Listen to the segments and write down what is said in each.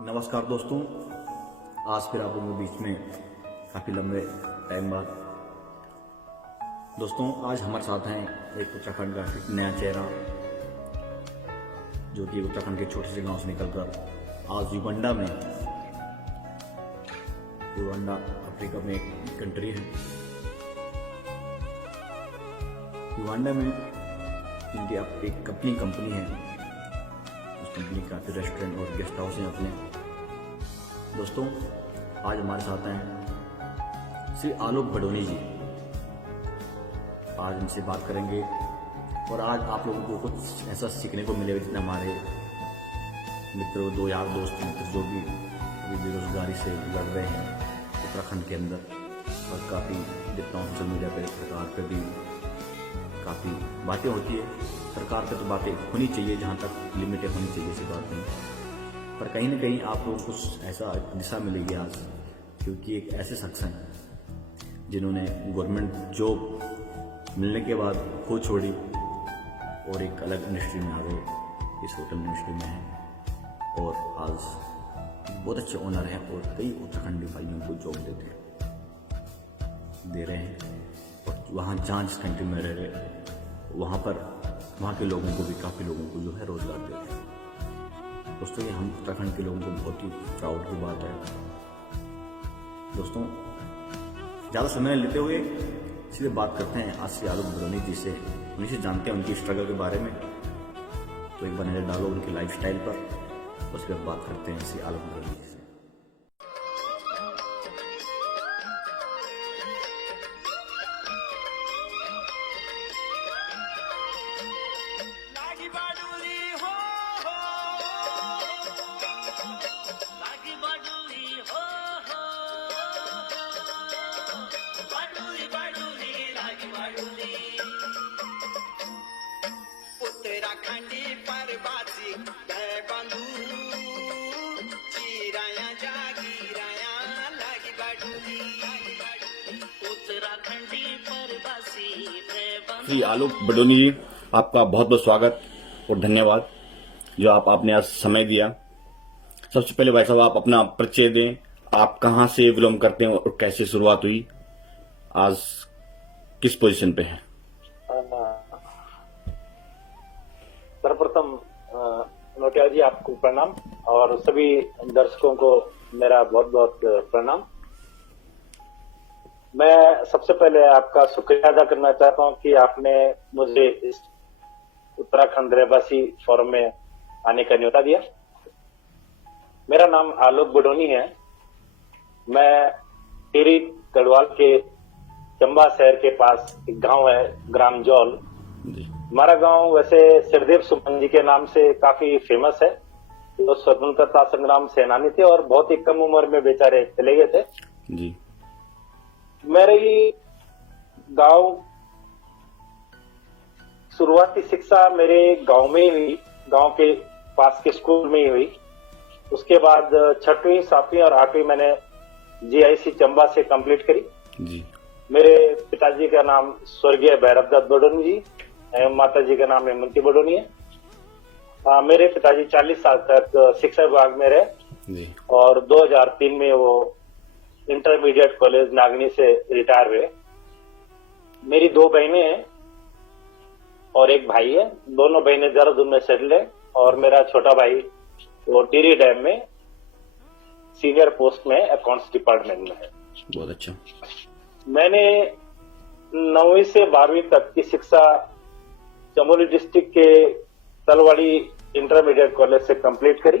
नमस्कार दोस्तों, आज फिर आप लोगों के बीच में काफ़ी लंबे टाइम बाद दोस्तों आज हमारे साथ हैं एक उत्तराखंड का एक नया चेहरा जो कि उत्तराखंड के छोटे से गांव से निकलकर आज युगांडा अफ्रीका में एक कंट्री है। युगांडा में इनकी एक अपनी कंपनी है, उस कंपनी का रेस्टोरेंट और गेस्ट हाउस हैं अपने। दोस्तों आज हमारे साथ हैं श्री आलोक बडोनी जी। आज इनसे बात करेंगे और आज आप लोगों को कुछ ऐसा सीखने को मिलेगा जितना हमारे मित्र, दो यार दोस्त मित्र जो भी बेरोजगारी से लड़ रहे हैं उत्तराखंड के अंदर, और काफ़ी जितना सोशल मीडिया पर सरकार पर भी काफ़ी बातें होती है। सरकार पर तो बातें होनी चाहिए, जहाँ तक लिमिटेड होनी चाहिए, ऐसी बात नहीं, पर कहीं ना कहीं आप लोगों को कुछ ऐसा दिशा मिलेगी आज, क्योंकि एक ऐसे शख्स हैं जिन्होंने गवर्नमेंट जॉब मिलने के बाद खो छोड़ी और एक अलग इंडस्ट्री में आ गए, इस होटल इंडस्ट्री में हैं और आज बहुत अच्छे ओनर हैं और कई उत्तराखंडी भाइयों को जॉब दे रहे हैं और वहाँ जहाँ जिस कंट्री में रह रहे वहाँ के लोगों को भी, काफ़ी लोगों को जो है रोज़गार देते हैं। दोस्तों ये हम उत्तराखंड के लोगों को बहुत ही प्राउड की बात है। दोस्तों ज़्यादा समय लेते हुए सीधे बात करते हैं आज श्री आलोक बडोनी जी से, उन्हीं से जानते हैं उनकी स्ट्रगल के बारे में। तो एक बार नज़र डालो उनकी लाइफस्टाइल पर, उसके बाद बात करते हैं श्री आलोक बडोनी जी से। उत्तराखंडी परवासी बंधु चीराया जागीराया लागी बाडूली उत्तराखंडी परवासी श्री आलोक बडोनी जी, आपका बहुत बहुत स्वागत और धन्यवाद जो आपने आज समय दिया। सबसे पहले भाई साहब आप अपना परिचय दें, आप कहाँ से बिलोंग करते हैं और कैसे शुरुआत हुई, आज किस पोजीशन पे हैं? सर्वप्रथम नोटिया जी आपको प्रणाम और सभी दर्शकों को मेरा बहुत बहुत प्रणाम। मैं सबसे पहले आपका शुक्रिया अदा करना चाहता हूं कि आपने मुझे इस उत्तराखंड रहवासी फोरम में आने का न्योता दिया। मेरा नाम आलोक बडोनी है। मैं टिहरी गढ़वाल के चंबा शहर के पास एक गांव है, ग्राम जौल। हमारा गांव वैसे सिरदेव सुमन जी के नाम से काफी फेमस है, जो स्वतंत्रता संग्राम सेनानी थे और बहुत ही कम उम्र में बेचारे चले गए थे जी। मेरी गांव शुरुआती शिक्षा मेरे गांव में ही हुई, गांव के पास के स्कूल में ही हुई। उसके बाद 6वीं 7वीं और 8वीं मैंने GIC चंबा से कंप्लीट करी जी। मेरे पिताजी का नाम स्वर्गीय भैरव दत्त बडोनी जी एवं माता जी का नाम हेमंती बडोनी है। मेरे पिताजी 40 साल तक शिक्षा विभाग में रहे जी। और 2003 में वो इंटरमीडिएट कॉलेज नागनी से रिटायर हुए। मेरी 2 बहनें हैं और एक भाई है। दोनों बहनें देहरादून में सेटल है और मेरा छोटा भाई वो टिहरी डैम में सीनियर पोस्ट में अकाउंट्स डिपार्टमेंट में है। बहुत अच्छा। मैंने 9वीं से 12वीं तक की शिक्षा चमोली डिस्ट्रिक्ट के तलवाड़ी इंटरमीडिएट कॉलेज से कंप्लीट करी।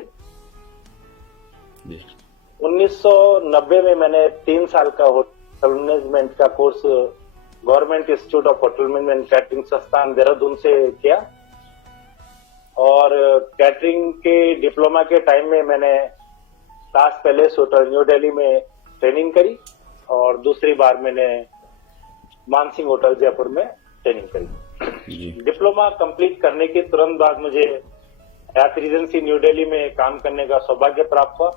1990 में मैंने 3 साल का होटल मैनेजमेंट का course government institute of hotel management catering संस्थान देहरादून से किया और कैटरिंग के डिप्लोमा के टाइम में मैंने ताज पैलेस होटल न्यू दिल्ली में ट्रेनिंग करी और दूसरी बार मैंने मानसिंह होटल जयपुर में ट्रेनिंग करी। डिप्लोमा कंप्लीट करने के तुरंत बाद मुझे हयात रीजेंसी न्यू दिल्ली में काम करने का सौभाग्य प्राप्त हुआ,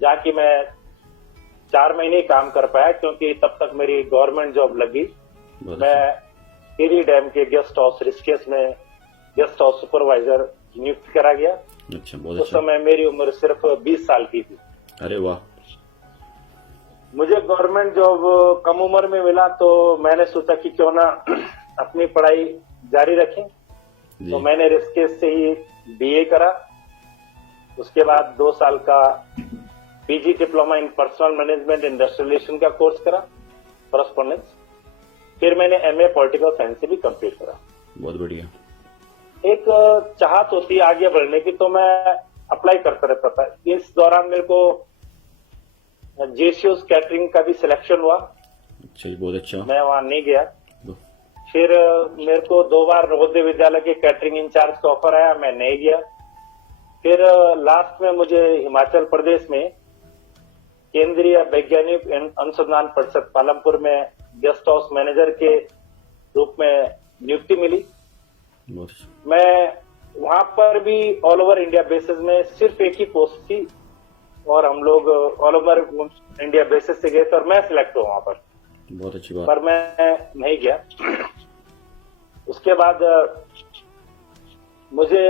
जहाँ की मैं 4 महीने काम कर पाया क्योंकि तब तक मेरी गवर्नमेंट जॉब लगी। मैं टिहरी डैम के गेस्ट हाउस रिस्केस में गेस्ट हाउस सुपरवाइजर नियुक्त करा गया अच्छा, बहुत उस अच्छा। समय मेरी उम्र सिर्फ 20 साल की थी। अरे वाह। मुझे गवर्नमेंट जॉब कम उम्र में मिला, तो मैंने सोचा कि क्यों ना अपनी पढ़ाई जारी रखें। जी। तो मैंने ऋषिकेश से ही बीए करा। उसके बाद 2 साल का PG diploma in personal management industrial relation का कोर्स करा, करस्पॉन्डेंस। फिर मैंने एमए पॉलिटिकल साइंस से भी कंप्लीट करा। बहुत बढ़िया। एक चाहत होती है आगे बढ़ने की, तो मैं अप्लाई करता रहता था। इस दौरान मेरे को जेसीओस कैटरिंग का भी सिलेक्शन हुआ, अच्छा जी, बहुत अच्छा। मैं वहां नहीं गया। दो- फिर मेरे को 2 बार नवोदय विद्यालय के कैटरिंग इंचार्ज का ऑफर आया, मैं नहीं गया। फिर लास्ट में मुझे हिमाचल प्रदेश में केंद्रीय वैज्ञानिक अनुसंधान परिषद पालमपुर में गेस्ट हाउस मैनेजर के रूप में नियुक्ति मिली। बहुत अच्छा। मैं वहां पर भी ऑल ओवर इंडिया बेसिस में सिर्फ एक ही पोस्ट थी, और हम लोग ऑल ओवर इंडिया बेसिस से गए थे, और मैं सिलेक्ट हुआ वहां पर। बहुत अच्छी बात। पर मैं नहीं गया। उसके बाद मुझे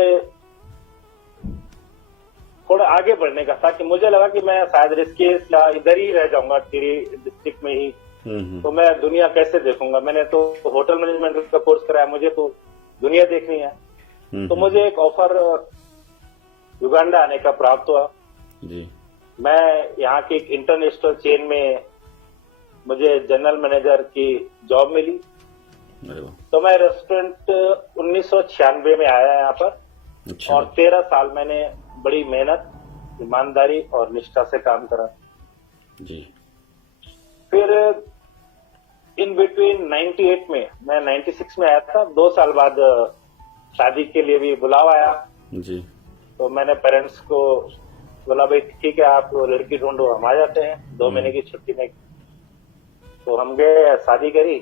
थोड़ा आगे बढ़ने का था, कि मुझे लगा कि मैं शायद ऋषिकेश या इधर ही रह जाऊंगा, टिहरी डिस्ट्रिक्ट में ही। तो मैं दुनिया कैसे देखूंगा? मैंने तो होटल मैनेजमेंट का कोर्स कराया, मुझे तो दुनिया देखनी है। तो मुझे एक ऑफर युगांडा आने का प्राप्त हुआ। जी। मैं यहाँ की एक इंटरनेशनल चेन में मुझे जनरल मैनेजर की जॉब मिली। अरे वाह। तो मैं रेस्टोरेंट 1996 में आया यहाँ पर, अच्छा। और 13 साल मैंने बड़ी मेहनत, ईमानदारी और निष्ठा से काम करा। जी। फिर इन बिटवीन 98 में, मैं 96 में आया था, 2 साल बाद शादी के लिए भी बुलावा आया। जी। तो मैंने पेरेंट्स को बोला, भाई ठीक है, आप लड़की ढूंढो, हम आ जाते हैं 2 महीने की छुट्टी में। तो हम गए, शादी करी।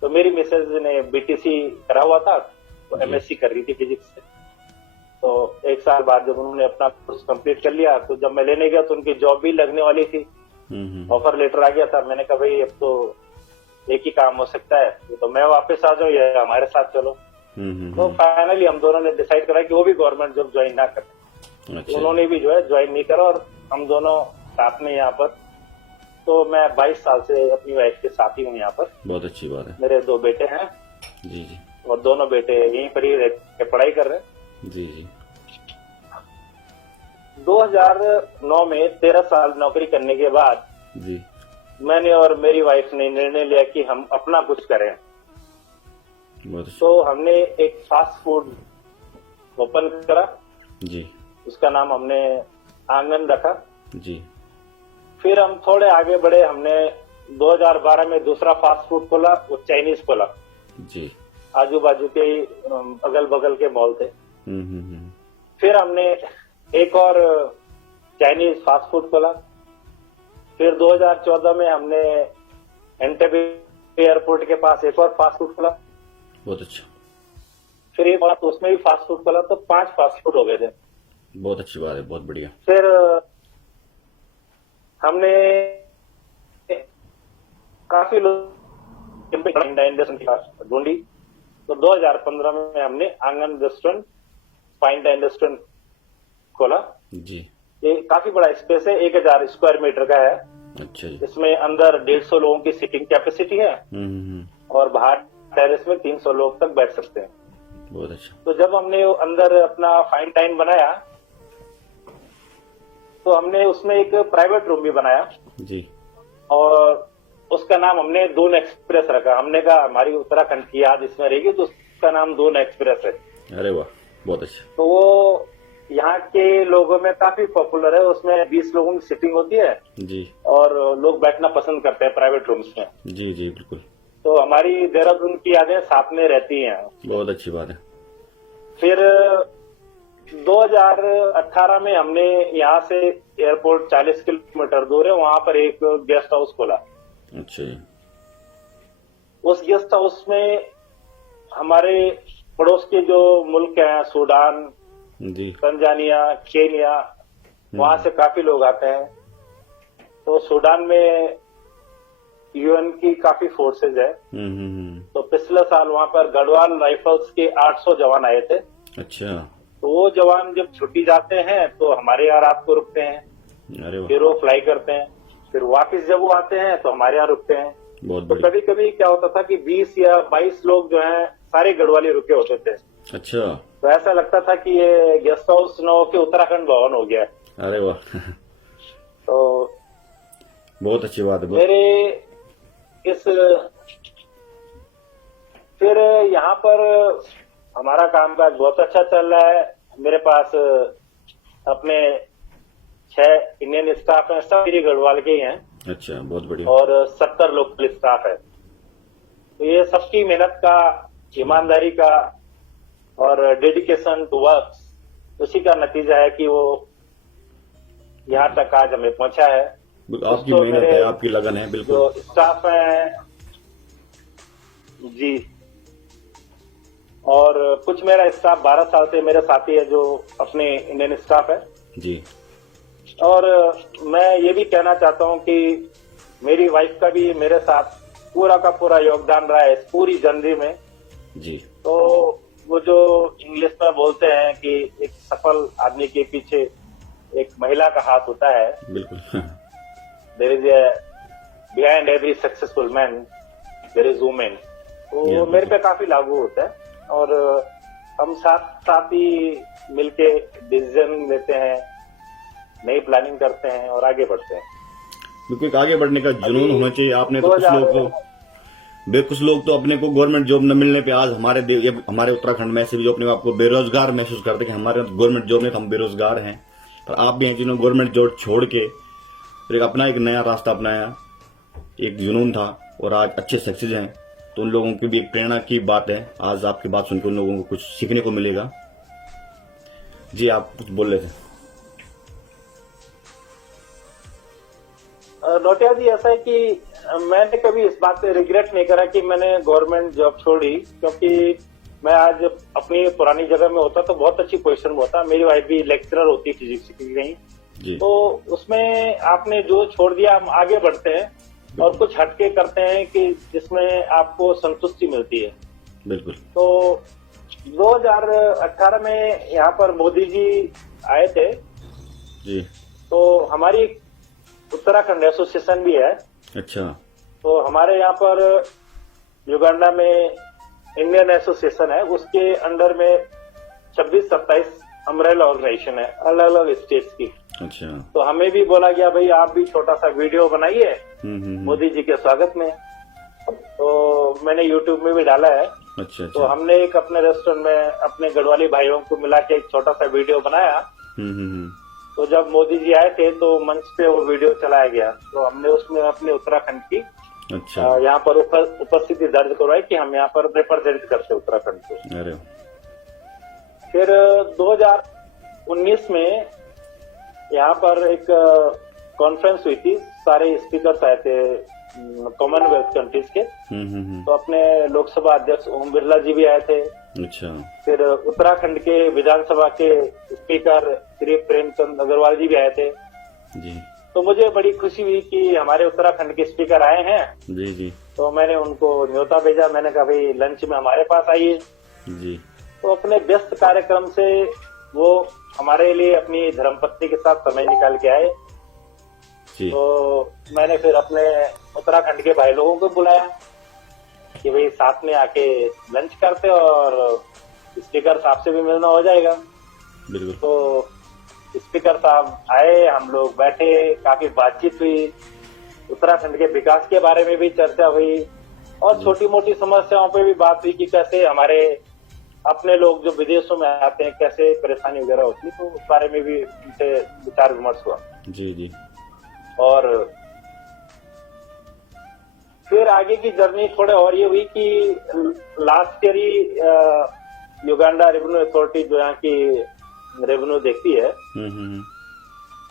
तो मेरी मिसेज ने बीटीसी करा हुआ था, तो एमएससी कर रही थी फिजिक्स से। तो 1 साल बाद जब उन्होंने अपना कोर्स कंप्लीट कर लिया, तो जब मैं लेने गया तो उनकी जॉब भी लगने वाली थी, ऑफर लेटर आ गया था। मैंने कहा, भाई अब तो एक ही काम हो सकता है, तो मैं वापस आ जाऊं या हमारे साथ चलो। तो फाइनली हम दोनों ने डिसाइड करा कि वो भी गवर्नमेंट जॉब ज्वाइन ना करें। अच्छा। उन्होंने भी जो है ज्वाइन नहीं करा, और हम दोनों साथ में यहाँ पर। तो मैं 22 साल से अपनी वाइफ के साथ ही हूँ यहाँ पर। बहुत अच्छी बात है। मेरे 2 बेटे हैं, जी जी। और दोनों बेटे यहीं पर ही रह के पढ़ाई कर रहे हैं। जी जी। 2009 में 13 साल नौकरी करने के बाद जी। मैंने और मेरी वाइफ ने निर्णय लिया कि हम अपना कुछ करें। बहुत अच्छा। तो हमने एक फास्ट फूड ओपन करा, जी। उसका नाम हमने आंगन रखा। जी। फिर हम थोड़े आगे बढ़े, हमने 2012 में दूसरा फास्ट फूड खोला, वो चाइनीज खोला। जी। आजू बाजू के ही अगल बगल के मॉल थे। हम्म। फिर हमने एक और चाइनीज फास्ट फूड खोला। फिर 2014 में हमने एंटेबे एयरपोर्ट के पास एक और फास्ट फूड खोला। बहुत अच्छा। फिर एक और, तो उसमें भी फास्ट फूड खोला, तो 5 फास्ट फूड हो गए थे। बहुत अच्छी बात है, बहुत बढ़िया। फिर हमने काफी लोग ढूंढी, तो 2015 में हमने आंगन रेस्टोरेंट, फाइन डाइन रेस्टोरेंट खोला। जी। ये काफी बड़ा स्पेस है, 1000 स्क्वायर मीटर का है। अच्छा जी। इसमें अंदर 150 लोगों की सीटिंग कैपेसिटी है, और बाहर टेरेस में 300 लोग तक बैठ सकते हैं। बहुत अच्छा। तो जब हमने अंदर अपना फाइन डाइन बनाया, तो हमने उसमें एक प्राइवेट रूम भी बनाया, जी। और उसका नाम हमने दून एक्सप्रेस रखा। हमने कहा हमारी उत्तराखंड की याद इसमें रहेगी, तो उसका नाम दून एक्सप्रेस है। अरे वाह, बहुत अच्छा। तो वो यहाँ के लोगों में काफी पॉपुलर है। उसमें 20 लोगों की सीटिंग होती है, जी। और लोग बैठना पसंद करते हैं प्राइवेट रूम्स में। जी जी, बिल्कुल। तो हमारी देहरादून की यादें साथ में रहती हैं। बहुत अच्छी बात है। फिर 2018 में हमने यहाँ से एयरपोर्ट 40 किलोमीटर दूर है, वहां पर एक गेस्ट हाउस खोला। अच्छा जी। उस गेस्ट हाउस में हमारे पड़ोस के जो मुल्क हैं, सूडान, जी। तंजानिया, केनिया, वहां से काफी लोग आते हैं। तो सूडान में यूएन की काफी फोर्सेज है। हम्म। तो पिछले साल वहां पर गढ़वाल राइफल्स के 800 जवान आए थे। अच्छा। तो वो जवान जब छुट्टी जाते हैं तो हमारे यहाँ रात को रुकते हैं, अरे वाह, फिर वो फ्लाई करते हैं, फिर वापस जब वो आते हैं तो हमारे यहाँ रुकते हैं। बहुत तो बढ़िया। कभी कभी क्या होता था कि 20 या 22 लोग जो हैं सारे गढ़वाली रुके होते थे। अच्छा, तो ऐसा लगता था कि ये गेस्ट हाउस न हो के उत्तराखंड भवन हो गया है। अरे वाह तो बहुत अच्छी बात है। मेरे इस फिर यहाँ पर हमारा कामकाज बहुत अच्छा चल रहा है। मेरे पास अपने 6 इंडियन स्टाफ हैं, सब मेरी गढ़वाल के ही हैं, अच्छा, बहुत बढ़िया। और 70 लोकल स्टाफ है। तो ये सबकी मेहनत का, ईमानदारी का और डेडिकेशन टू वर्क, उसी का नतीजा है कि वो यहाँ तक आज हमें पहुंचा है। आपकी तो मेहनत मेरे है, आपकी लगन है, बिल्कुल। जो स्टाफ है जी, और कुछ मेरा स्टाफ 12 साल से मेरे साथी है जो अपने इंडियन स्टाफ है। जी, और मैं ये भी कहना चाहता हूँ कि मेरी वाइफ का भी मेरे साथ पूरा का पूरा योगदान रहा है इस पूरी जर्नी में। जी, तो वो जो इंग्लिश में बोलते हैं कि एक सफल आदमी के पीछे एक महिला का हाथ होता है, बिल्कुल there is a behind every successful man there is women. तो Yeah. मेरे पे काफी लागू होता है, और हम साथ ही मिलके डिसीजन लेते हैं, नई प्लानिंग करते हैं और आगे बढ़ते हैं। बिल्कुल, एक आगे बढ़ने का जुनून होना चाहिए। आपने तो कुछ 2000 लोग कुछ लोग तो अपने को गवर्नमेंट जॉब न मिलने पे आज हमारे उत्तराखंड में ऐसे भी जो अपने आप को बेरोजगार महसूस करते कि हमारे गवर्नमेंट जॉब में हम बेरोजगार हैं, पर आप भी हैं जिन्होंने गवर्नमेंट जॉब छोड़ के फिर एक नया रास्ता अपनाया, एक जुनून था और आज अच्छे सक्सेस हैं। तो उन लोगों की भी एक प्रेरणा की बात है। आज आपकी बात सुनकर उन लोगों को कुछ सीखने को मिलेगा। जी, आप कुछ बोल रहे थे। नोटिया जी, ऐसा है कि मैंने कभी इस बात से रिग्रेट नहीं करा कि मैंने गवर्नमेंट जॉब छोड़ी, क्योंकि मैं आज अपनी पुरानी जगह में होता तो बहुत अच्छी पोजीशन में होता। मेरी वाइफ भी लेक्चरर होती फिजिक्स की कहीं, जी, तो उसमें आपने जो छोड़ दिया, हम आगे बढ़ते हैं और कुछ हटके करते हैं कि जिसमें आपको संतुष्टि मिलती है। बिल्कुल। तो 2018 में यहाँ पर मोदी जी आए थे, जी, तो हमारी उत्तराखंड एसोसिएशन भी है। अच्छा, तो हमारे यहाँ पर युगांडा में इंडियन एसोसिएशन है, उसके अंडर में 26-27 अम्ब्रेला ऑर्गेनाइजेशन है अलग अलग स्टेट्स की। अच्छा, तो हमें भी बोला गया भाई आप भी छोटा सा वीडियो बनाइए हम्म, मोदी जी के स्वागत में। तो मैंने यूट्यूब में भी डाला है। अच्छा, तो अच्छा, हमने एक अपने रेस्टोरेंट में अपने गढ़वाली भाइयों को मिला के एक छोटा सा वीडियो बनाया। हम्म, तो जब मोदी जी आए थे तो मंच पे वो वीडियो चलाया गया, तो हमने उसमें अपने उत्तराखंड की अच्छा, यहाँ पर उपस्थिति दर्ज करवाई कि हम यहाँ पर रिप्रेजेंट करते उत्तराखंड को। अरे फिर 2019 में यहाँ पर एक कॉन्फ्रेंस हुई थी, सारे स्पीकर्स आए थे कॉमनवेल्थ कंट्रीज के। तो अपने लोकसभा अध्यक्ष ओम बिरला जी भी आए थे। अच्छा, फिर उत्तराखंड के विधानसभा के स्पीकर श्री प्रेमचंद अग्रवाल जी भी आए थे। जी, तो मुझे बड़ी खुशी हुई कि हमारे उत्तराखंड के स्पीकर आए हैं। जी, जी, तो मैंने उनको न्योता भेजा, मैंने कहा भाई लंच में हमारे पास आइए। जी, तो अपने व्यस्त कार्यक्रम से वो हमारे लिए अपनी धर्मपत्नी के साथ समय निकाल के आए। जी, तो मैंने फिर अपने उत्तराखंड के भाई लोगों को बुलाया कि भाई साथ में आके लंच करते और स्पीकर साहब से भी मिलना हो जाएगा। बिल्कुल। तो स्पीकर साहब आए, हम लोग बैठे, काफी बातचीत हुई, उत्तराखंड के विकास के बारे में भी चर्चा हुई और छोटी मोटी समस्याओं पे भी बात हुई कि कैसे हमारे अपने लोग जो विदेशों में आते हैं कैसे परेशानी वगैरह होती है। तो उस बारे में भी उनसे विचार विमर्श हुआ। जी, जी, और फिर आगे की जर्नी थोड़े और ये हुई कि लास्ट ईयर ही युगांडा रेवेन्यू अथॉरिटी जो यहाँ की रेवेन्यू देखती है,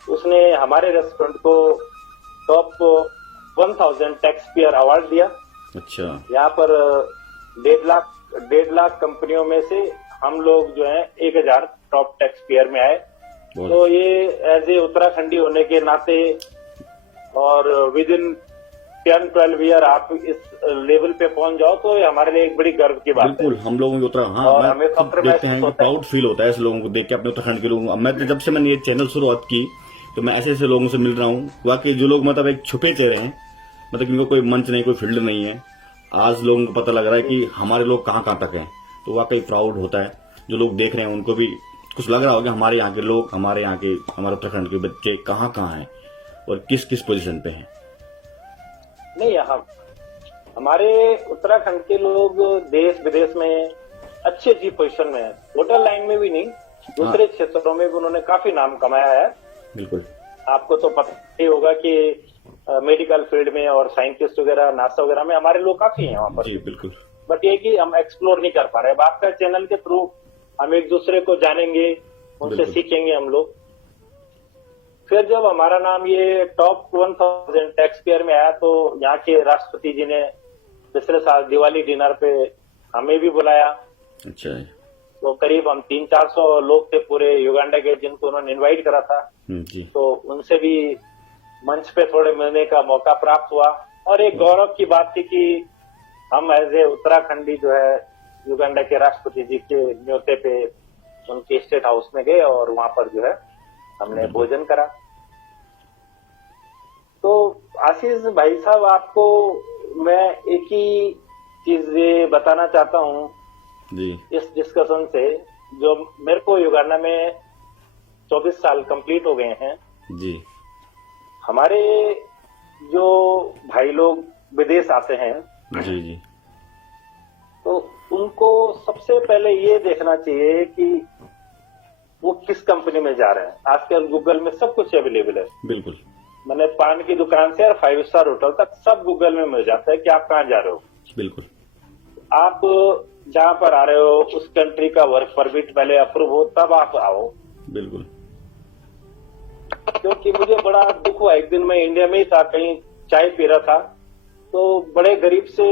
उसने हमारे रेस्टोरेंट को टॉप 1000 टैक्स पेयर अवार्ड दिया। अच्छा, यहाँ पर 1.5 लाख कंपनियों में से हम लोग जो है 1000 टॉप टैक्स पेयर में आए। तो ये एज ए उत्तराखंडी होने के नाते और विद इन 10-12 ईयर आप इस लेवल पे पहुंच जाओ तो ये हमारे लिए एक बड़ी गर्व की बात है। बिल्कुल, हम लोगों को हाँ और मैं हमें खुद फक्र देखते हैं महसूस कि होता है। प्राउड फील होता है ऐसे लोगों को देख के, अपने उत्तराखंड के लोगों। मैं जब से मैंने ये चैनल शुरुआत की तो मैं ऐसे ऐसे लोगों से मिल रहा हूँ, वाकई जो लोग मतलब एक छुपे चेहरे हैं, मतलब इनको कोई मंच नहीं, कोई फील्ड नहीं है, आज लोगों को पता लग रहा है कि हमारे लोग कहाँ कहाँ तक हैं, तो वाकई प्राउड होता है। जो लोग देख रहे हैं उनको भी कुछ लग रहा होगा कि हमारे यहाँ के लोग, हमारे यहाँ के, हमारे उत्तराखंड के बच्चे कहाँ कहाँ हैं और किस किस पोजीशन पे हैं। नहीं, यहाँ हमारे उत्तराखंड के लोग देश विदेश में अच्छी अच्छी पोजीशन में है। होटल लाइन में भी नहीं, दूसरे क्षेत्रों में भी उन्होंने काफी नाम कमाया है। बिल्कुल, आपको तो पता ही होगा कि मेडिकल फील्ड में और साइंटिस्ट वगैरह, नासा वगैरह में हमारे लोग काफी हैं वहाँ पर। जी बिल्कुल। बट ये कि हम एक्सप्लोर नहीं कर पा रहे। अब आपका चैनल के थ्रू हम एक दूसरे को जानेंगे, उनसे बिल्कुल। सीखेंगे हम लोग। फिर जब हमारा नाम ये टॉप 1000 टैक्स पेयर में आया तो यहाँ के राष्ट्रपति जी ने पिछले साल दिवाली डिनर पे हमें भी बुलाया। अच्छा है। तो करीब हम 300-400 लोग थे पूरे युगांडा के, जिनको उन्होंने इनवाइट करा था। जी तो उनसे भी मंच पे थोड़े मिलने का मौका प्राप्त हुआ। और एक गौरव की बात थी कि हम एज ए उत्तराखंडी जो है युगांडा के राष्ट्रपति जी के न्योते पे उनके स्टेट हाउस में गए और वहां पर जो है हमने भोजन करा। तो आशीष भाई साहब, आपको मैं एक ही चीज ये बताना चाहता हूँ जी इस डिस्कशन से, जो मेरे को युगांडा में 24 साल कंप्लीट हो गए हैं। जी हमारे जो भाई लोग विदेश आते हैं जी जी तो उनको सबसे पहले ये देखना चाहिए कि वो किस कंपनी में जा रहे हैं। आजकल गूगल में सब कुछ अवेलेबल है। बिल्कुल मैंने पान की दुकान से और 5 स्टार होटल तक सब गूगल में मिल जाता है कि आप कहाँ जा रहे हो। बिल्कुल। आप जहाँ पर आ रहे हो उस कंट्री का वर्क परमिट पहले अप्रूव हो तब आप आओ। बिल्कुल। क्योंकि मुझे बड़ा दुख हुआ, एक दिन मैं इंडिया में ही था, कहीं चाय पी रहा था तो बड़े गरीब से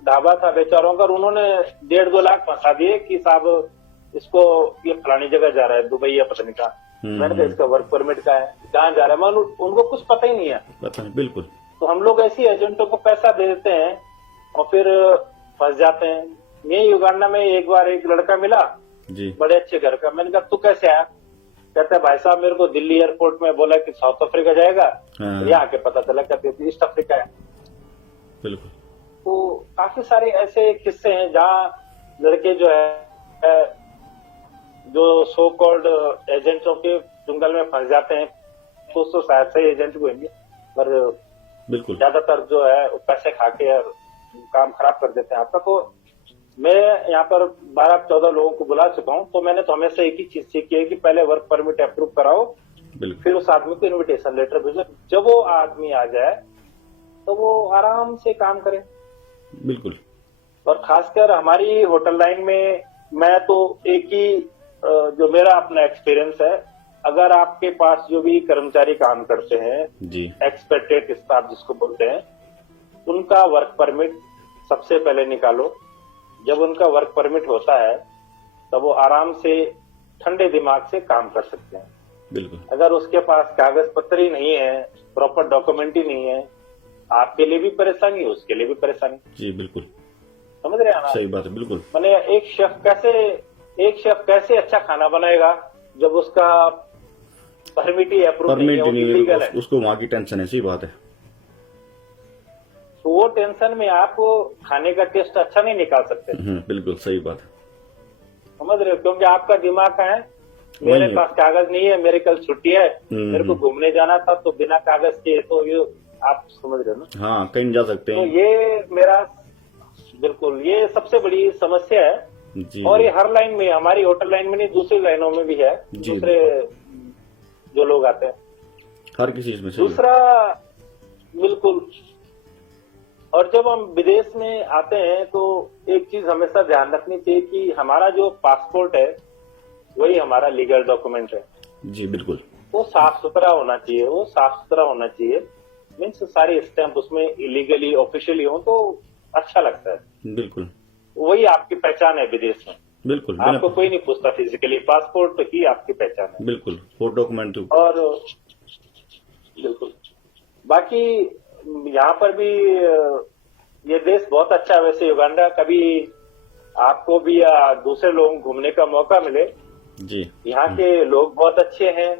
ढाबा था बेचारों का, और उन्होंने 1.5-2 लाख फंसा दिए कि साहब इसको ये फलानी जगह जा रहा है, दुबई या पता नहीं कहा। मैंने कहा इसका वर्क परमिट का है, कहाँ जा रहा है, उनको कुछ पता ही नहीं है। पता नहीं। बिल्कुल। तो हम लोग ऐसी एजेंटों को पैसा दे देते हैं और फिर फंस जाते हैं। मैं युगांडा में एक बार एक लड़का मिला जी बड़े अच्छे घर का। मैंने कहा तू कैसे आया? कहता है भाई साहब मेरे को दिल्ली एयरपोर्ट में बोला कि साउथ अफ्रीका जाएगा, हाँ। तो यहाँ के पता चला कहते ईस्ट अफ्रीका है। बिल्कुल। तो काफी सारे ऐसे किस्से हैं जहाँ लड़के जो है जो सो कॉल्ड एजेंटों के चुंगल में फंस जाते हैं। तो शायद से एजेंट को होंगे, पर बिल्कुल। ज्यादातर जो है वो पैसे खा के और काम खराब कर देते हैं आपका। तो मैं यहाँ पर 12-14 लोगों को बुला चुका हूँ, तो मैंने तो हमेशा एक ही चीज सीखी है कि पहले वर्क परमिट अप्रूव कराओ, बिल्कुल। फिर उस आदमी को इनविटेशन लेटर भेजो। जब वो आदमी आ जाए तो वो आराम से काम करे। बिल्कुल। और खासकर हमारी होटल लाइन में मैं तो एक ही जो मेरा अपना एक्सपीरियंस है, अगर आपके पास जो भी कर्मचारी काम करते हैं, जी एक्सपेक्टेड स्टाफ जिसको बोलते हैं, उनका वर्क परमिट सबसे पहले निकालो। जब उनका वर्क परमिट होता है तब वो आराम से ठंडे दिमाग से काम कर सकते हैं। बिल्कुल। अगर उसके पास कागज पत्र ही नहीं है, प्रॉपर डॉक्यूमेंट ही नहीं है, आपके लिए भी परेशानी, उसके लिए भी परेशानी। जी बिल्कुल। समझ रहे हैं ना? सही बात है। बिल्कुल। मैंने एक शेफ कैसे अच्छा खाना बनाएगा जब उसका परमिट ही अप्रूव नहीं परमिट है, वो नहीं इलीगल है। उसको वहाँ की टेंशन है। सही बात है। तो वो टेंशन में आप खाने का टेस्ट अच्छा नहीं निकाल सकते। बिल्कुल सही बात है। समझ रहे हो? क्योंकि आपका दिमाग का है मेरे वही है। पास कागज नहीं है, मेरे कल छुट्टी है, मेरे को घूमने जाना था, तो बिना कागज के, तो ये आप समझ रहे हो ना? हाँ, कहीं जा सकते तो हैं। ये मेरा बिल्कुल ये सबसे बड़ी समस्या है। जी और ये हर लाइन में, हमारी होटल लाइन में नहीं, दूसरी लाइनों में भी है। जी। दूसरे जो लोग आते हैं, हर किसी चीज में सही है। दूसरा बिल्कुल। और जब हम विदेश में आते हैं तो एक चीज हमेशा ध्यान रखनी चाहिए कि हमारा जो पासपोर्ट है वही हमारा लीगल डॉक्यूमेंट है। जी बिल्कुल। वो साफ सुथरा होना चाहिए, वो साफ सुथरा होना चाहिए। मीन्स सारी स्टैंप उसमें इलीगली ऑफिशियली हो तो अच्छा लगता है। बिल्कुल। वही आपकी पहचान है विदेश में। बिल्कुल। आपको कोई नहीं पूछता फिजिकली, पासपोर्ट ही आपकी पहचान है। बिल्कुल। Photo document. और बिल्कुल बाकी यहाँ पर भी ये देश बहुत अच्छा है वैसे युगांडा। कभी आपको भी या दूसरे लोगों को घूमने का मौका मिले, जी। यहाँ के लोग बहुत अच्छे हैं।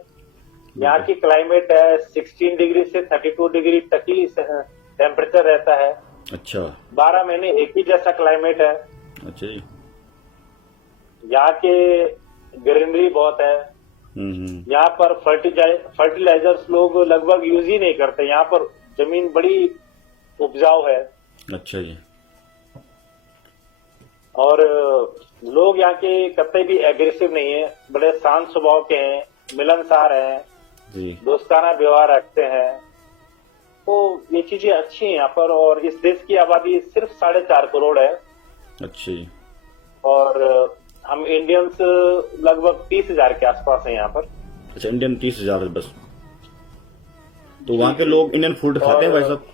यहाँ की क्लाइमेट है 16 डिग्री से 32 डिग्री तक ही टेम्परेचर रहता है। अच्छा 12 महीने एक ही जैसा क्लाइमेट है। अच्छा जी। यहाँ के ग्रीनरी बहुत है। यहाँ पर फर्टिलाइजर्स लोग लगभग यूज ही नहीं करते। यहाँ पर जमीन बड़ी उपजाऊ है। अच्छा जी। और लोग यहाँ के कतई भी एग्रेसिव नहीं है, बड़े शांत स्वभाव के हैं, मिलनसार हैं, जी। दोस्ताना व्यवहार रखते हैं। तो ये चीजें अच्छी हैं यहाँ पर। और इस देश की आबादी सिर्फ 4.5 करोड़ है। अच्छा जी। और हम इंडियंस लगभग 30,000 के आसपास हैं यहाँ पर। अच्छा इंडियन 30,000 है बस। तो वहाँ के लोग इंडियन फूड खाते हैं भाई साहब?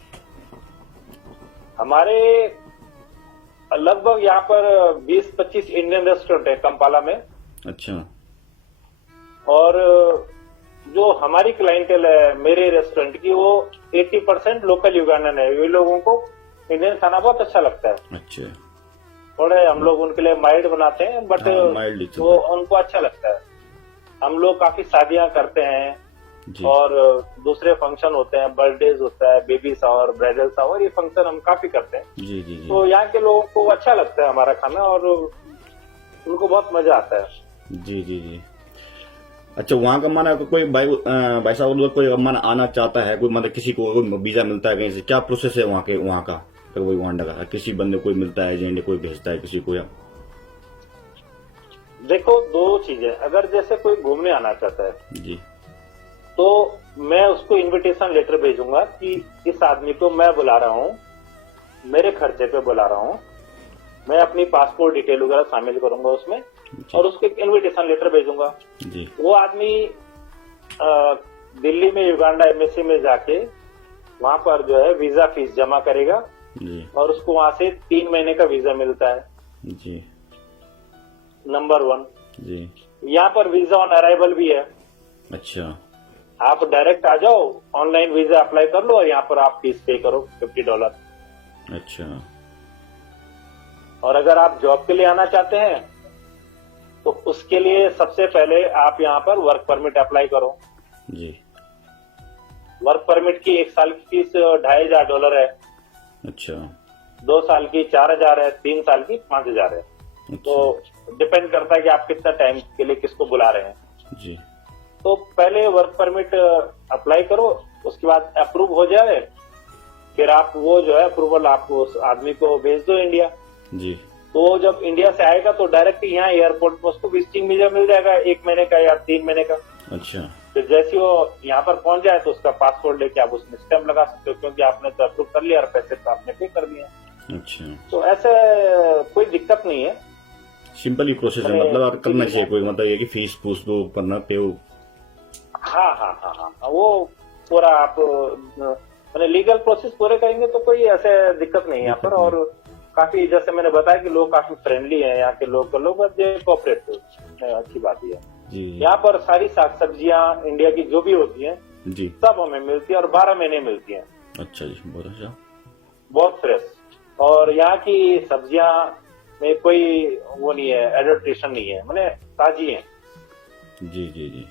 हमारे लगभग यहाँ पर 20-25 इंडियन रेस्टोरेंट है कंपाला में। अच्छा। और जो हमारी क्लाइंटेल है मेरे रेस्टोरेंट की, वो 80% लोकल युगांडन है। वे लोगों को इंडियन खाना बहुत अच्छा लगता है। अच्छा। थोड़े हम लोग उनके लिए माइल्ड बनाते हैं, बट माइल्ड वो उनको अच्छा लगता है। हम लोग काफी शादियां करते हैं जी। और दूसरे फंक्शन होते हैं, बर्थडेज होता है, बेबी शावर, ब्राइडल शावर, ये फंक्शन हम काफी करते हैं। जी जी जी। तो यहाँ के लोगों को अच्छा लगता है हमारा खाना और उनको बहुत मजा आता है। जी जी जी। अच्छा वहाँ का माना कोई भाई साहब लोग कोई माना आना चाहता है, कोई मतलब किसी को वीजा मिलता है कहीं से, क्या प्रोसेस है वहाँ का वही युगांडा का? किसी बंदे कोई मिलता है, एजेंट कोई भेजता है किसी को या? देखो दो चीजें, अगर जैसे कोई घूमने आना चाहता है जी, तो मैं उसको इनविटेशन लेटर भेजूंगा कि इस आदमी को मैं बुला रहा हूँ, मेरे खर्चे पे बुला रहा हूँ, मैं अपनी पासपोर्ट डिटेल वगैरह शामिल करूंगा उसमें और उसको एक इनविटेशन लेटर भेजूंगा। जी। वो आदमी दिल्ली में युगांडा एम्बेसी में जाके वहां पर जो है वीजा फीस जमा करेगा जी और उसको वहां से 3 महीने का वीजा मिलता है। जी। नंबर 1 जी। यहाँ पर वीजा ऑन अराइवल भी है। अच्छा। आप डायरेक्ट आ जाओ, ऑनलाइन वीजा अप्लाई कर लो और यहाँ पर आप फीस पे करो $50। अच्छा। और अगर आप जॉब के लिए आना चाहते हैं तो उसके लिए सबसे पहले आप यहाँ पर वर्क परमिट अप्लाई करो। जी। वर्क परमिट की 1 साल की फीस $2,500 है। अच्छा। 2 साल की 4,000 है, 3 साल की 5,000 है। अच्छा। तो डिपेंड करता है कि आप कितना टाइम के लिए किसको बुला रहे हैं। जी। तो पहले वर्क परमिट अप्लाई करो, उसके बाद अप्रूव हो जाए फिर आप वो जो है अप्रूवल आप उस आदमी को भेज दो इंडिया। जी। तो जब इंडिया से आएगा तो डायरेक्ट यहाँ एयरपोर्ट पर उसको विजिटिंग वीजा मिल जाएगा 1 महीने का या 3 महीने का। अच्छा। फिर जैसे वो यहाँ पर पहुंच जाए तो उसका पासपोर्ट लेके आप उसमें स्टैम्प लगा सकते हो, क्योंकि आपने तो अप्रूव कर लिया और पैसे तो आपने पे कर दिए। अच्छा। तो ऐसे कोई दिक्कत नहीं है, सिंपल ही प्रोसेस है, मतलब करना चाहिए कोई मतलब ये कि फीस पूछ दो करना पे हो। हाँ हाँ हाँ हाँ, वो पूरा आप मैंने लीगल प्रोसेस पूरे करेंगे तो कोई ऐसे दिक्कत नहीं है यहाँ पर। और काफी जैसे मैंने बताया कि लोग काफी फ्रेंडली हैं यहाँ के लोकल लोग, कोऑपरेटिव, अच्छी बात है। जी। यहाँ पर सारी साग सब्जियां इंडिया की जो भी होती हैं जी सब हमें मिलती है और 12 महीने मिलती हैं। अच्छा जी, बहुत अच्छा, बहुत फ्रेश। और यहाँ की सब्जियां में कोई वो नहीं है, एडल्ट्रेशन नहीं है, मैंने ताजी है। जी जी जी,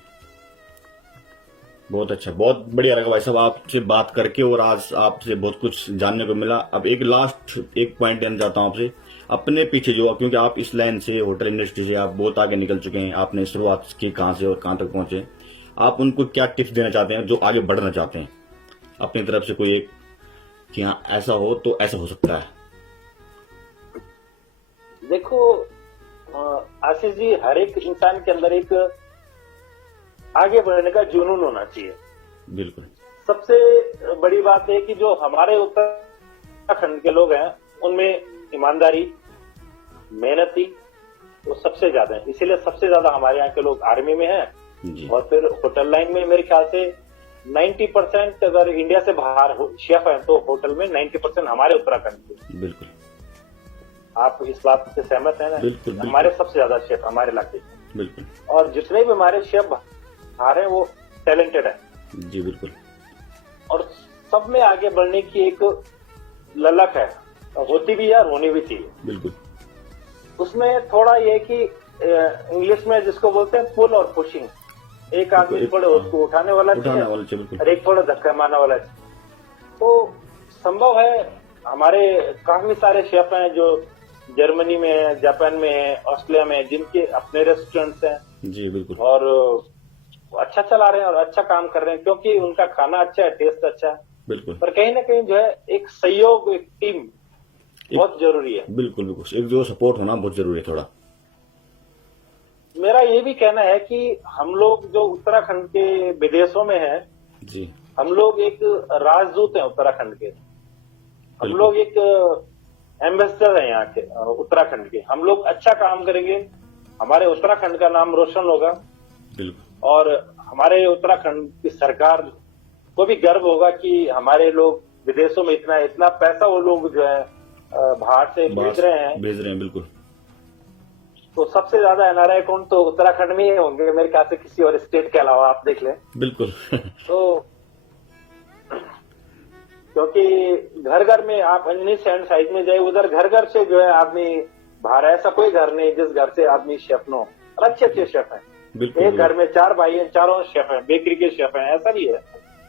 बहुत अच्छा, बहुत बढ़िया लगा भाई साहब आपसे बात करके और आज आपसे बहुत कुछ जानने को मिला। अब एक लास्ट एक पॉइंट देना चाहता हूँ आपसे, अपने पीछे जो, क्योंकि आप इस लाइन से होटल इंडस्ट्री से आप बहुत आगे निकल चुके हैं, आपने शुरुआत की कहाँ से और कहाँ तक पहुंचे, आप उनको क्या टिप्स देना चाहते हैं जो आगे बढ़ना चाहते हैं अपनी तरफ से, कोई एक कि हाँ ऐसा हो तो ऐसा हो सकता है? देखो आशीष जी, हर एक इंसान के अंदर एक आगे बढ़ने का जुनून होना चाहिए। बिल्कुल। सबसे बड़ी बात है कि जो हमारे उत्तराखंड के लोग हैं उनमें ईमानदारी, मेहनती वो सबसे ज्यादा है, इसीलिए सबसे ज्यादा हमारे यहाँ के लोग आर्मी में हैं। जी। और फिर होटल लाइन में मेरे ख्याल से 90% अगर इंडिया से बाहर शेफ है तो होटल में 90% हमारे उत्तराखंड के। बिल्कुल। आप इस बात से सहमत है ना? बिल्कुल, बिल्कुल। हमारे सबसे ज्यादा शेफ हमारे इलाके के। बिल्कुल। और जितने भी हमारे शेफ बाहर हैं वो टैलेंटेड है। जी बिल्कुल। और सब में आगे बढ़ने की एक ललक है, होती भी है और होनी भी चाहिए। बिल्कुल। उसमें थोड़ा ये कि इंग्लिश में जिसको बोलते हैं पुल और पुशिंग, एक आदमी थोड़े उसको उठाने वाला चाहिए बिल्कुल। और एक थोड़ा धक्का मारने वाला चाहिए। तो संभव है, हमारे काफी सारे शेफ हैं जो जर्मनी में है, जापान में है, ऑस्ट्रेलिया में है, जिनके अपने रेस्टोरेंट्स हैं जी बिल्कुल। और अच्छा चला रहे हैं और अच्छा काम कर रहे हैं, क्योंकि उनका खाना अच्छा है, टेस्ट अच्छा है। बिल्कुल। पर कहीं ना कहीं जो है एक सहयोग, एक टीम बहुत जरूरी है। बिल्कुल बिल्कुल, एक जो सपोर्ट होना बहुत जरूरी है थोड़ा। मेरा ये भी कहना है कि हम लोग जो उत्तराखंड के विदेशों में हैं, जी हम लोग एक राजदूत हैं उत्तराखंड के, हम बिल्कुल। लोग एक एम्बेसडर हैं यहाँ के, उत्तराखंड के। हम लोग अच्छा काम करेंगे, हमारे उत्तराखंड का नाम रोशन होगा बिल्कुल। और हमारे उत्तराखंड की सरकार को भी गर्व होगा कि हमारे लोग विदेशों में इतना इतना पैसा वो लोग जो है बाहर से भेज रहे हैं। बिल्कुल। तो सबसे ज्यादा एनआरआई अकाउंट तो उत्तराखंड में ही होंगे मेरे ख्याल से, किसी और स्टेट के अलावा, आप देख लें। बिल्कुल। तो क्योंकि घर घर में आप अंजनी सैंड साइड में जाए, उधर घर घर से जो है आदमी बाहर, ऐसा कोई घर नहीं जिस घर से आदमी शेफ न हो, और अच्छे अच्छे शेफ हैं। बिल्कुल। एक घर में 4 भाई हैं, चारों शेफ हैं, बेकरी के शेफ हैं, ऐसा भी है।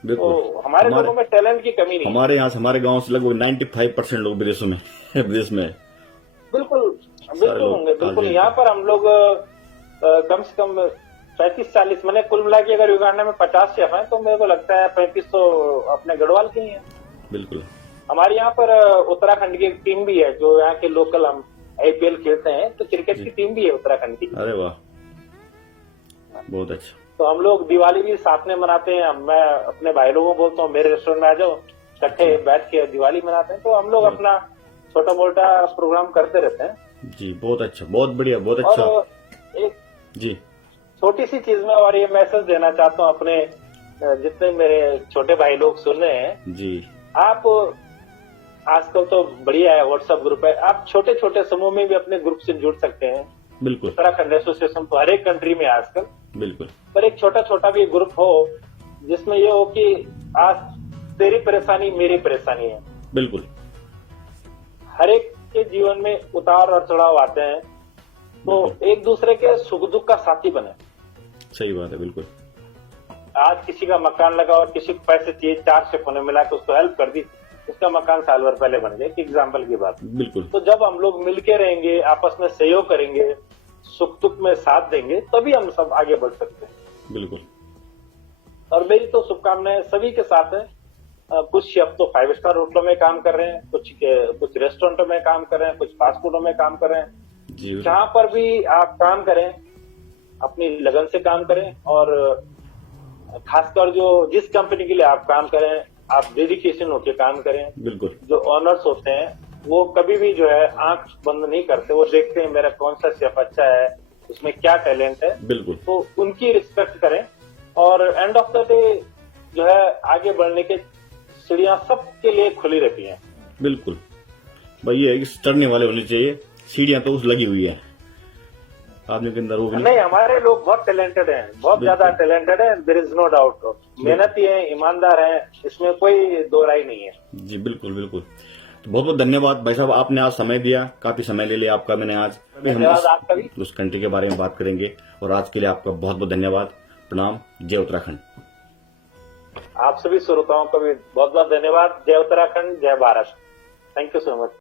तो हमारे लोगों में टैलेंट की कमी नहीं है। हमारे यहाँ से, हमारे गांव से लगभग 95% लोग विदेशों में विदेश में। बिल्कुल बिल्कुल होंगे, बिल्कुल। यहाँ पर हम लोग कम से कम 35-40, मैंने कुल मिला के अगर युगांडा में 50 शेफ हैं, तो मेरे को लगता है 35 तो अपने गढ़वाल के ही हैं। बिल्कुल। हमारे यहाँ पर उत्तराखंड की एक टीम भी है, जो यहाँ के लोकल, हम आईपीएल खेलते हैं, तो क्रिकेट की टीम भी है उत्तराखंड की। अरे वाह, बहुत अच्छा। तो हम लोग दिवाली भी साथ में मनाते हैं। मैं अपने भाई लोगों को बोलता हूँ मेरे रेस्टोरेंट में आ जाओ, इकट्ठे बैठ के दिवाली मनाते हैं। तो हम लोग अपना छोटा मोटा प्रोग्राम करते रहते हैं। जी बहुत अच्छा, बहुत बढ़िया, बहुत अच्छा। और एक जी छोटी सी चीज में और ये मैसेज देना चाहता हूँ अपने जितने मेरे छोटे भाई लोग सुन रहे हैं। जी। आप आजकल तो बढ़िया है, व्हाट्सएप ग्रुप है, आप छोटे छोटे समूह में भी अपने ग्रुप से जुड़ सकते हैं। बिल्कुल। उत्तराखंड एसोसिएशन तो हर एक कंट्री में है आजकल। बिल्कुल। पर एक छोटा छोटा भी ग्रुप हो जिसमें ये हो कि आज तेरी परेशानी मेरी परेशानी है। बिल्कुल। हर एक के जीवन में उतार और चढ़ाव आते हैं, तो एक दूसरे के सुख दुख का साथी बने। सही बात है। बिल्कुल। आज किसी का मकान लगा और किसी को पैसे चाहिए, 4 शेफों ने मिला के उसको हेल्प कर दी, उसका मकान साल भर पहले बन गया। एक एग्जाम्पल की बात। बिल्कुल। तो जब हम लोग मिलके रहेंगे, आपस में सहयोग करेंगे, सुख दुख में साथ देंगे, तभी हम सब आगे बढ़ सकते हैं। बिल्कुल। और मेरी तो शुभकामनाएं सभी के साथ है। कुछ शेफ तो 5 स्टार होटलों में काम कर रहे हैं, कुछ रेस्टोरेंटों में काम कर रहे हैं, कुछ फास्ट फूडों में काम कर रहे हैं। जी। जहां पर भी आप काम करें, अपनी लगन से काम करें, और खासकर जो जिस कंपनी के लिए आप काम करें, आप डेडिकेशन होकर काम करें। बिल्कुल। जो ऑनर्स होते हैं वो कभी भी जो है आंख बंद नहीं करते, वो देखते हैं मेरा कौन सा शेफ अच्छा है, उसमें क्या टैलेंट है। बिल्कुल। तो उनकी रिस्पेक्ट करें, और एंड ऑफ द डे जो है आगे बढ़ने के सीढ़ियां सबके लिए खुली रहती हैं। बिल्कुल। भाई ये है कि चढ़ने वाले होने चाहिए, सीढ़ियां तो उस लगी हुई है आदमी के अंदर, वो भी नहीं, हमारे लोग बहुत टैलेंटेड हैं, बहुत ज्यादा टैलेंटेड हैं, देयर इज नो डाउट। मेहनती हैं, ईमानदार हैं, इसमें कोई दो राय नहीं है। जी बिल्कुल बिल्कुल। तो बहुत बहुत धन्यवाद भाई साहब, आपने आज समय दिया, काफी समय ले लिया आपका मैंने आज। धन्यवाद आपका भी। उस कंट्री के बारे में बात करेंगे, और आज के लिए आपका बहुत बहुत धन्यवाद। प्रणाम। जय उत्तराखंड। आप सभी श्रोताओं को भी बहुत बहुत धन्यवाद। जय उत्तराखंड, जय Bharat. Thank you so much.